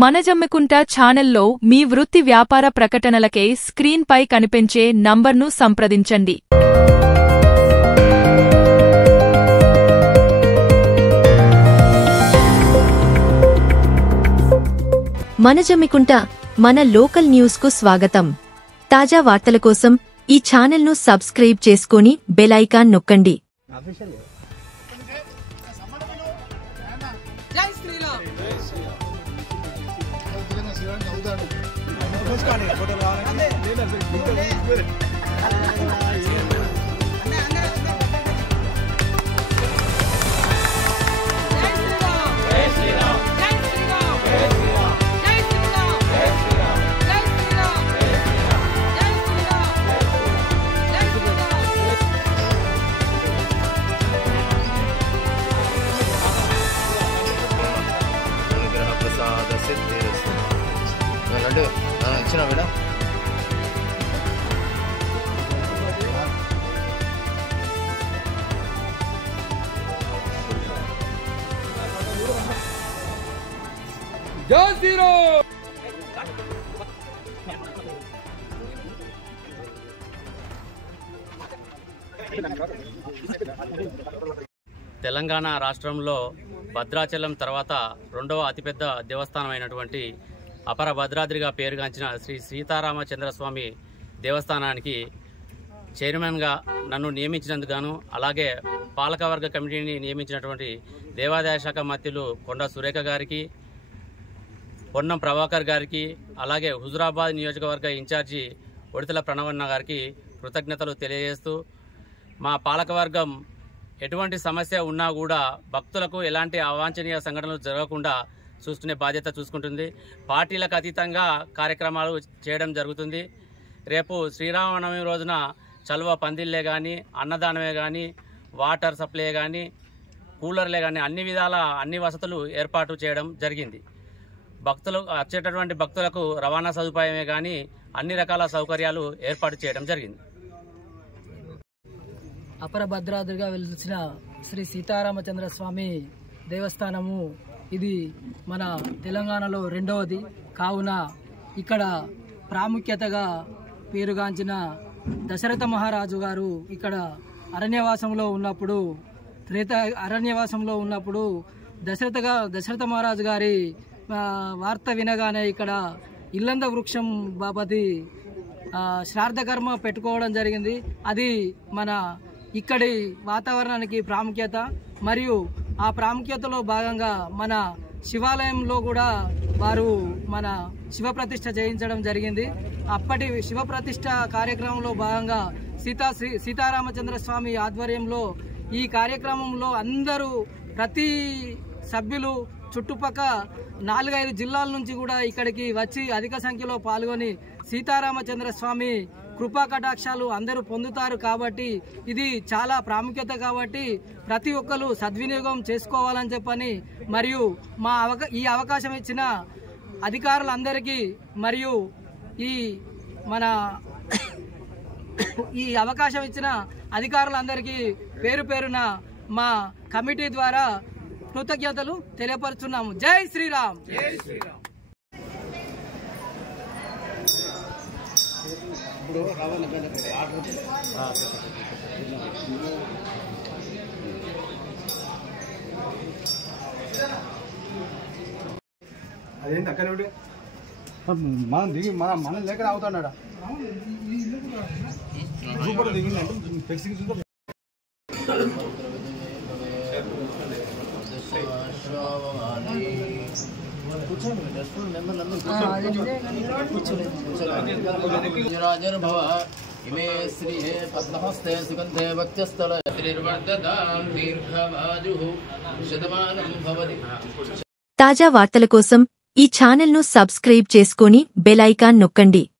మనజమ్మికుంట ఛానల్లో మీ వృత్తి వ్యాపార ప్రకటనలకై స్క్రీన్ పై కనిపించే నంబర్ను సంప్రదించండి. మనజమ్మికుంట మన లోకల్ న్యూస్ కు స్వాగతం. తాజా వార్తల కోసం ఈ ఛానల్ ను సబ్స్క్రైబ్ చేసుకుని బెల్ ఐకాన్ నొక్కండి. తెలంగాణ రాష్ట్రంలో భద్రాచలం తర్వాత రెండవ అతిపెద్ద దేవస్థానం అయినటువంటి అపర భద్రాద్రిగా పేరుగాంచిన శ్రీ సీతారామచంద్రస్వామి దేవస్థానానికి చైర్మన్గా నన్ను నియమించినందుకు గాను, అలాగే పాలకవర్గ కమిటీని నియమించినటువంటి దేవాదాయ శాఖ మంత్రులు కొండ సురేఖ గారికి, పొన్నం ప్రభాకర్ గారికి, అలాగే హుజురాబాద్ నియోజకవర్గ ఇన్ఛార్జి ఒడితల ప్రణవన్న గారికి కృతజ్ఞతలు తెలియజేస్తూ, మా పాలకవర్గం ఎటువంటి సమస్య ఉన్నా కూడా భక్తులకు ఎలాంటి అవాంఛనీయ సంఘటనలు జరగకుండా చూసుకునే బాధ్యత చూసుకుంటుంది. పార్టీలకు అతీతంగా కార్యక్రమాలు చేయడం జరుగుతుంది. రేపు శ్రీరామనవమి రోజున చలువ పందిళ్ళే కానీ, అన్నదానమే కానీ, వాటర్ సప్లై కానీ, కూలర్లే కానీ అన్ని విధాల అన్ని వసతులు ఏర్పాటు చేయడం జరిగింది. భక్తులు వచ్చేటటువంటి భక్తులకు రవాణా సదుపాయమే కానీ అన్ని రకాల సౌకర్యాలు ఏర్పాటు చేయడం జరిగింది. అపర భద్రాద్రిగా వెలిసిన శ్రీ సీతారామచంద్ర స్వామి దేవస్థానము ఇది మన తెలంగాణలో రెండవది కావున ఇక్కడ ప్రాముఖ్యతగా పేరుగాంచిన దశరథ మహారాజు గారు ఇక్కడ అరణ్యవాసంలో ఉన్నప్పుడు దశరథ మహారాజు గారి వార్త వినగానే ఇక్కడ ఇల్లంద వృక్షం బాపతి శ్రాద్ధకర్మ పెట్టుకోవడం జరిగింది. అది మన ఇక్కడి వాతావరణానికి ప్రాముఖ్యత, మరియు ఆ ప్రాముఖ్యతలో భాగంగా మన శివాలయంలో కూడా వారు మన శివప్రతిష్ఠ చేయించడం జరిగింది. అప్పటి శివప్రతిష్ఠ కార్యక్రమంలో భాగంగా సీతారామచంద్ర స్వామి ఆధ్వర్యంలో ఈ కార్యక్రమంలో అందరూ ప్రతి సభ్యులు చుట్టుపక్క 4-5 జిల్లాల నుంచి కూడా ఇక్కడికి వచ్చి అధిక సంఖ్యలో పాల్గొని సీతారామచంద్ర స్వామి కృపా కటాక్షాలు అందరూ పొందుతారు. కాబట్టి ఇది చాలా ప్రాముఖ్యత కాబట్టి ప్రతి ఒక్కరు సద్వినియోగం చేసుకోవాలని చెప్పని, మరియు ఈ అవకాశం ఇచ్చిన అధికారులందరికీ మరియు ఈ అవకాశం ఇచ్చిన అధికారులందరికీ పేరు పేరున మా కమిటీ ద్వారా కృతజ్ఞతలు తెలియపరుచున్నాము. జై శ్రీరామ్. అదేంటి అక్కడ మనం దిగి మన లేక అవుతాడా దిగిందంటే ఫ్లెక్సీకి చూద్దాం. తాజా వార్తల కోసం ఈ ఛానల్ ను సబ్స్క్రైబ్ చేసుకుని బెల్ ఐకాన్ నొక్కండి.